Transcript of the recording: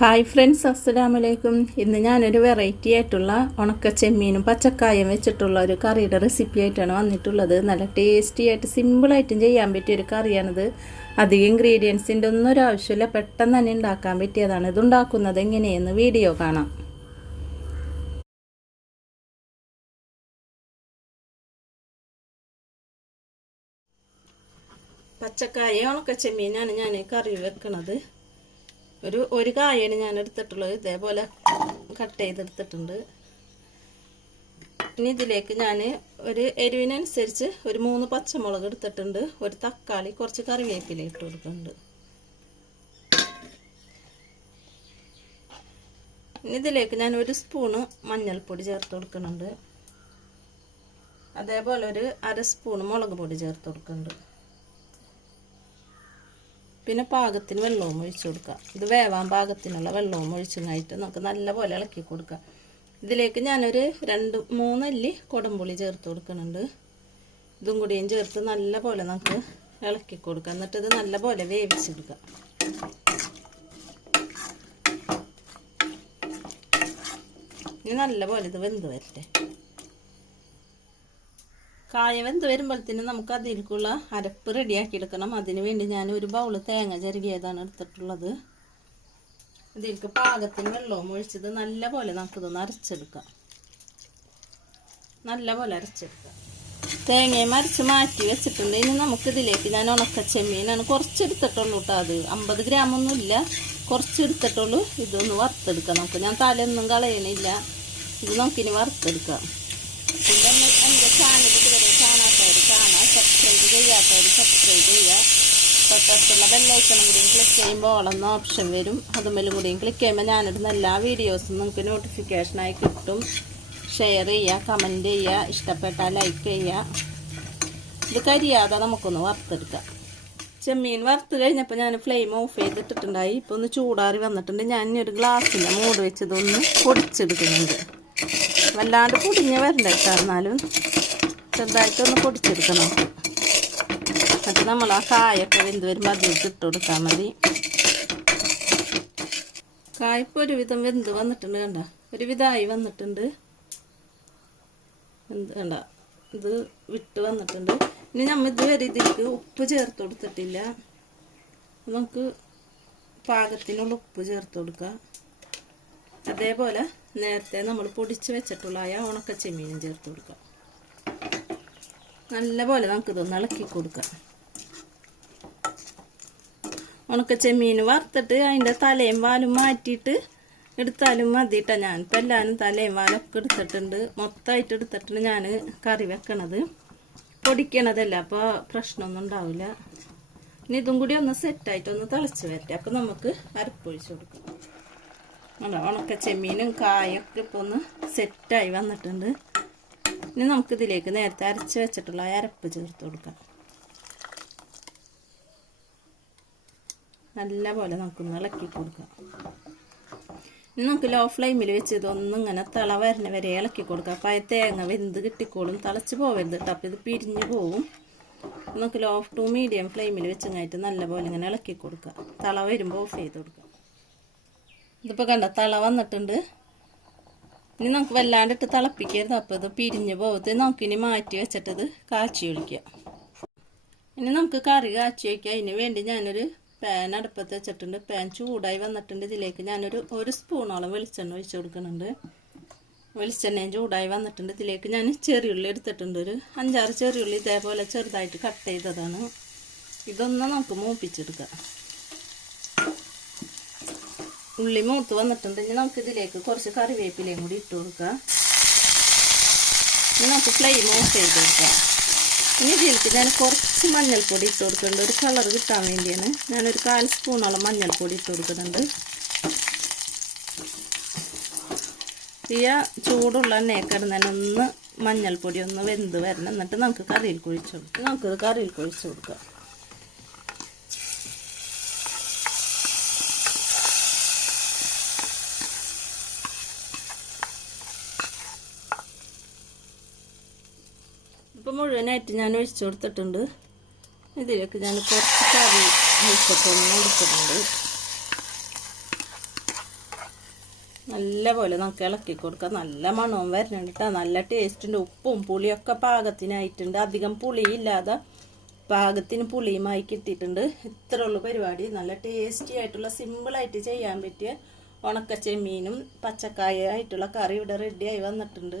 Hi friends അസ്സലാമു അലൈക്കും ഇന്ന് ഞാനൊരു വെറൈറ്റി ആയിട്ടുള്ള ഉണക്ക ചെമ്മീനും പച്ചക്കായും വെച്ചിട്ടുള്ള ഒരു കറിയുടെ റെസിപ്പി ആയിട്ടാണ് വന്നിട്ടുള്ളത്. നല്ല ടേസ്റ്റി ആയിട്ട് സിമ്പിളായിട്ടും ചെയ്യാൻ പറ്റിയ ഒരു കറിയാണിത്. അധികം ഇൻഗ്രീഡിയൻസിന്റെ ഒന്നും ഒരു ആവശ്യമില്ല. പെട്ടെന്ന് തന്നെ ഉണ്ടാക്കാൻ പറ്റിയതാണ്. ഇത് ഉണ്ടാക്കുന്നത് എങ്ങനെയെന്ന് വീഡിയോ കാണാം. പച്ചക്കായ ഉണക്ക ചെമ്മീനാണ് ഞാൻ കറി വെക്കണത്. ഒരു ഒരു കായാണ് ഞാൻ എടുത്തിട്ടുള്ളത് ഇതേപോലെ കട്ട് ചെയ്തെടുത്തിട്ടുണ്ട്. ഇനി ഇതിലേക്ക് ഞാൻ ഒരു എരിവിനനുസരിച്ച് ഒരു മൂന്ന് പച്ചമുളക് എടുത്തിട്ടുണ്ട്. ഒരു തക്കാളി കുറച്ച് കറിവേപ്പില ഇട്ട് കൊടുക്കുന്നുണ്ട്. ഇനി ഇതിലേക്ക് ഞാൻ ഒരു സ്പൂണ് മഞ്ഞൾപ്പൊടി ചേർത്ത് കൊടുക്കുന്നുണ്ട്. അതേപോലെ ഒരു അര സ്പൂണ് മുളക് പൊടി ചേർത്ത് കൊടുക്കുന്നുണ്ട്. പിന്നെ പാകത്തിന് വെള്ളവും ഒഴിച്ചു കൊടുക്കുക. ഇത് വേവാൻ പാകത്തിനുള്ള വെള്ളവും ഒഴിച്ചതായിട്ട് നമുക്ക് നല്ലപോലെ ഇളക്കി കൊടുക്കുക. ഇതിലേക്ക് ഞാനൊരു രണ്ട് മൂന്നല്ലി കൊടമ്പുളി ചേർത്ത് കൊടുക്കുന്നുണ്ട്. ഇതും കൂടിയും ചേർത്ത് നല്ലപോലെ നമുക്ക് ഇളക്കി കൊടുക്കുക. എന്നിട്ട് ഇത് നല്ലപോലെ വേവിച്ചെടുക്കുക ഇനി നല്ലപോലെ ഇത് വെന്ത് വരട്ടെ. കായ വെന്ത് വരുമ്പോഴത്തേനും നമുക്ക് അതിലേക്കുള്ള അരപ്പ് റെഡിയാക്കി എടുക്കണം. അതിന് വേണ്ടി ഞാൻ ഒരു ബൗൾ തേങ്ങ ചെറുകിയതാണ് എടുത്തിട്ടുള്ളത്. ഇതിലേക്ക് പാകത്തിന് വെള്ളവും ഒഴിച്ചത് നല്ല പോലെ നമുക്കിതൊന്ന് അരച്ചെടുക്കാം. നല്ല പോലെ അരച്ചെടുക്കാം. തേങ്ങയും അരച്ച് മാറ്റി വെച്ചിട്ടുണ്ട്. ഇനി നമുക്കിതിലേക്ക് ഞാൻ ഉണക്ക ചെമ്മീനാണ് കുറച്ചെടുത്തിട്ടുള്ളൂ കേട്ടോ അത്. അമ്പത് ഗ്രാമൊന്നും ഇല്ല. കുറച്ചെടുത്തിട്ടുള്ളൂ. ഇതൊന്ന് വറുത്തെടുക്കാം നമുക്ക്. ഞാൻ തലയൊന്നും കളയണില്ല. ഇത് നമുക്കിനി വറുത്തെടുക്കാം. പിന്നെ എന്റെ കാണാം സബ്സ്ക്രൈബ് ചെയ്യാത്തവർ സബ്സ്ക്രൈബ് ചെയ്യുക. തൊട്ടടുത്തുള്ള ബെല്ലൈക്കണം കൂടിയും ക്ലിക്ക് ചെയ്യുമ്പോൾ ഓളെന്ന ഓപ്ഷൻ വരും. അതുമേലും കൂടിയും ക്ലിക്ക് ചെയ്യുമ്പോൾ ഞാനിടുന്ന എല്ലാ വീഡിയോസും നിങ്ങൾക്ക് നോട്ടിഫിക്കേഷനായി കിട്ടും. ഷെയർ ചെയ്യുക കമന്റ് ചെയ്യുക ഇഷ്ടപ്പെട്ടാൽ ലൈക്ക് ചെയ്യുക. ഇത് കരിയാതെ നമുക്കൊന്ന് വറുത്തെടുക്കാം. ചെമ്മീൻ വറുത്ത് കഴിഞ്ഞപ്പോൾ ഞാൻ ഫ്ലെയിം ഓഫ് ചെയ്തിട്ടിട്ടുണ്ടായി. ഇപ്പോൾ ഒന്ന് ചൂടാറി വന്നിട്ടുണ്ട്. ഞാൻ ഒരു ഗ്ലാസ്സിന്റെ മൂട് വെച്ചതൊന്ന് പൊടിച്ചെടുക്കുന്നുണ്ട്. വല്ലാണ്ട് പൊടിഞ്ഞ് വരണ്ട കാരണം ചെറുതായിട്ടൊന്ന് പൊടിച്ചെടുക്കണം. എന്നിട്ട് നമ്മൾ ആ കായൊക്കെ വെന്ത് വരുമ്പോൾ അതിലേക്ക് ഇട്ട് കൊടുത്താൽ മതി. കായ്പ ഒരുവിധം വെന്ത് വന്നിട്ടുണ്ട് കണ്ട? ഒരുവിധമായി വന്നിട്ടുണ്ട്. എന്ത് കണ്ട? ഇത് വിട്ട് വന്നിട്ടുണ്ട്. ഇനി നമ്മൾ ഇതുവരെ ഇതിലേക്ക് ഉപ്പ് ചേർത്ത് കൊടുത്തിട്ടില്ല. നമുക്ക് പാകത്തിനുള്ള ഉപ്പ് ചേർത്ത് കൊടുക്കാം. അതേപോലെ നേരത്തെ നമ്മൾ പൊടിച്ച് വെച്ചിട്ടുള്ള ആ ഉണക്ക ചെമ്മീനും ചേർത്ത് കൊടുക്കാം. നല്ലപോലെ നമുക്കിതൊന്ന് ഇളക്കി കൊടുക്കാം. ഉണക്ക ചെമ്മീൻ വറുത്തിട്ട് അതിന്റെ തലയും വാലും മാറ്റിയിട്ട് എടുത്താലും മതിയിട്ടാണ് ഞാൻ. ഇപ്പം എല്ലാവരും തലയും വാലൊക്കെ എടുത്തിട്ടുണ്ട്. മൊത്തമായിട്ട് എടുത്തിട്ടുണ്ട് ഞാൻ കറി വെക്കണത്. പൊടിക്കണതല്ല അപ്പോൾ പ്രശ്നമൊന്നും ഉണ്ടാവില്ല. ഇനി ഇതും കൂടി ഒന്ന് സെറ്റായിട്ടൊന്ന് തിളച്ച് വരട്ടെ. അപ്പോൾ നമുക്ക് അരപ്പൊഴിച്ച് കൊടുക്കാം. അല്ല ഉണക്ക ചെമ്മീനും കായൊക്കെ ഇപ്പോൾ ഒന്ന് സെറ്റായി വന്നിട്ടുണ്ട്. ഇനി നമുക്കിതിലേക്ക് നേരത്തെ അരച്ച് വെച്ചിട്ടുള്ള അരപ്പ് ചേർത്ത് കൊടുക്കാം. നല്ല പോലെ നമുക്കൊന്ന് ഇളക്കി കൊടുക്കാം ഇനി നമുക്ക് ലോ ഫ്ലെയിമിൽ വെച്ച് ഇതൊന്നും ഇങ്ങനെ തിള വരണ വരെ ഇളക്കി കൊടുക്കുക. അപ്പം അത് തേങ്ങ വെന്ത് കിട്ടിക്കോളും. തിളച്ച് പോവരുത് കേട്ടോ അപ്പോൾ ഇത് പിരിഞ്ഞ് പോവും. നമുക്ക് ലോ ടു മീഡിയം ഫ്ലെയിമിൽ വെച്ചങ്ങായിട്ട് നല്ല പോലെ ഇങ്ങനെ ഇളക്കി കൊടുക്കുക. തള വരുമ്പോൾ ഓഫ് ചെയ്ത് കൊടുക്കുക. ഇതിപ്പോൾ കണ്ട? തള വന്നിട്ടുണ്ട്. ഇനി നമുക്ക് വല്ലാണ്ടിട്ട് തിളപ്പിക്കരുത്. അപ്പോൾ ഇത് പിരിഞ്ഞ് പോകത്ത് നമുക്കിനി മാറ്റി വെച്ചിട്ടത് കാച്ചി ഒഴിക്കുക. ഇനി നമുക്ക് കറി കാച്ചി വയ്ക്കുക അതിന് വേണ്ടി ഞാനൊരു പാൻ അടുപ്പത്ത് വെച്ചിട്ടുണ്ട്. പാൻ ചൂടായി വന്നിട്ടുണ്ട്. ഇതിലേക്ക് ഞാനൊരു ഒരു സ്പൂണോളം വെളിച്ചെണ്ണ ഒഴിച്ചു കൊടുക്കുന്നുണ്ട്. വെളിച്ചെണ്ണയും ചൂടായി വന്നിട്ടുണ്ട്. ഇതിലേക്ക് ഞാൻ ചെറിയുള്ളി എടുത്തിട്ടുണ്ട്. ഒരു അഞ്ചാറ് ചെറിയുള്ളി ഇതേപോലെ ചെറുതായിട്ട് കട്ട് ചെയ്തതാണ്. ഇതൊന്ന് നമുക്ക് മൂപ്പിച്ചെടുക്കാം. ഉള്ളി മൂത്ത് വന്നിട്ടുണ്ടെങ്കിൽ നമുക്ക് ഇതിലേക്ക് കുറച്ച് കറിവേപ്പിലയും കൂടി ഇട്ട് കൊടുക്കാം. ഇനി നമുക്ക് ഫ്ലെയിം ഓഫ് ചെയ്ത് കൊടുക്കാം ഇനി ഇതിലേക്ക് ഞാൻ കുറച്ച് മഞ്ഞൾപ്പൊടി ഇട്ട് കൊടുക്കുന്നുണ്ട്. ഒരു കളർ കിട്ടാൻ വേണ്ടിയാണ്. ഞാനൊരു കാൽ സ്പൂണോളം മഞ്ഞൾപ്പൊടി ഇട്ട് കൊടുക്കുന്നുണ്ട്. തീയ ചൂടുള്ള എണ്ണയൊക്കെ ഒന്ന് മഞ്ഞൾപ്പൊടി ഒന്ന് വെന്ത് വരണം. എന്നിട്ട് നമുക്ക് കറിയിൽ കുഴിച്ച് കൊടുക്കാം. നമുക്കത് കറിയിൽ കുഴിച്ച് കൊടുക്കാം. ഇപ്പം മുഴുവനായിട്ട് ഞാൻ ഒഴിച്ചു കൊടുത്തിട്ടുണ്ട്. ഇതിലേക്ക് ഞാൻ കുറച്ച് കറി ഒഴിച്ചിട്ടൊന്ന് കൊടുത്തിട്ടുണ്ട് നല്ല പോലെ നമുക്ക് ഇളക്കി കൊടുക്കാം. നല്ല മണവും വരുന്നുണ്ട് കേട്ടോ നല്ല ടേസ്റ്റ് ഉണ്ട്. ഉപ്പും പുളിയൊക്കെ പാകത്തിനായിട്ടുണ്ട്. അധികം പുളിയില്ലാതെ പാകത്തിന് പുളിയുമായി കിട്ടിയിട്ടുണ്ട്. ഇത്ര ഉള്ളു പരിപാടി. നല്ല ടേസ്റ്റി ആയിട്ടുള്ള സിമ്പിളായിട്ട് ചെയ്യാൻ പറ്റിയ ഉണക്ക ചെമ്മീനും പച്ചക്കായ ആയിട്ടുള്ള കറി ഇവിടെ റെഡിയായി വന്നിട്ടുണ്ട്.